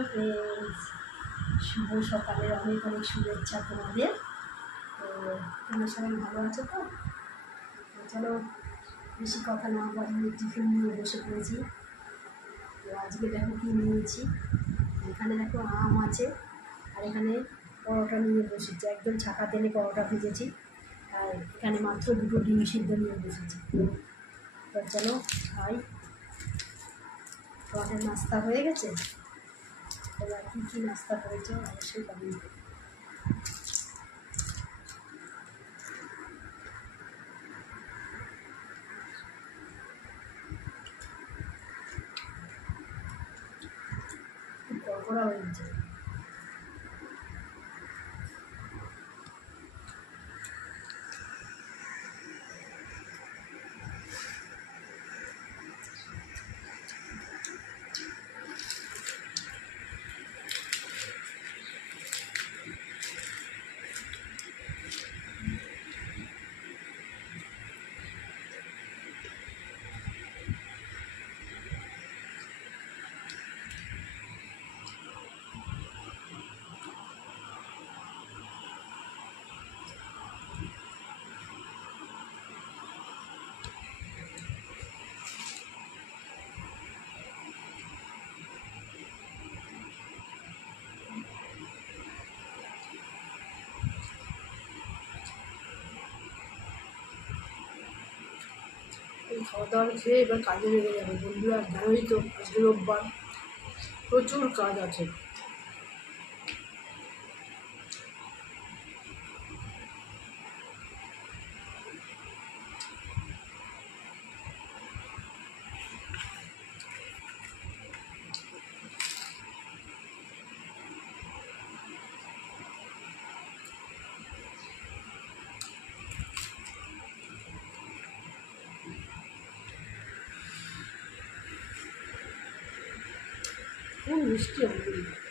Hello friends, শুভ সকালের অনেক অনেক শুভেচ্ছা তোমাদের। তো তোমরা সবাই ভালো আছো তো? চলো বেশি কথা না বলে টিফিন নিয়ে বসে পড়েছি। তো আজকে দেখো কী নিয়েছি, এখানে দেখো আম আছে, আর এখানে পরোটা নিয়ে বসেছি, একদম ছাকা তেলে পরোটা ভেজেছি, আর এখানে মাত্র দুটো ডিম সিদ্ধ নিয়ে বসেছি। তো চলো খাই। তোমাদের নাস্তা হয়ে গেছে? তোমরা কী কী নাস্তা করেছো অবশ্যই কমেন্ট করো। কড়কড়া হয়ে গেছে। খাওয়া দাওয়া খেয়ে এবার কাজে লেগে যাবে বন্ধুরা। জানোই তো আজকে রোববার, প্রচুর কাজ আছে। খুব মিষ্টি অমৃত।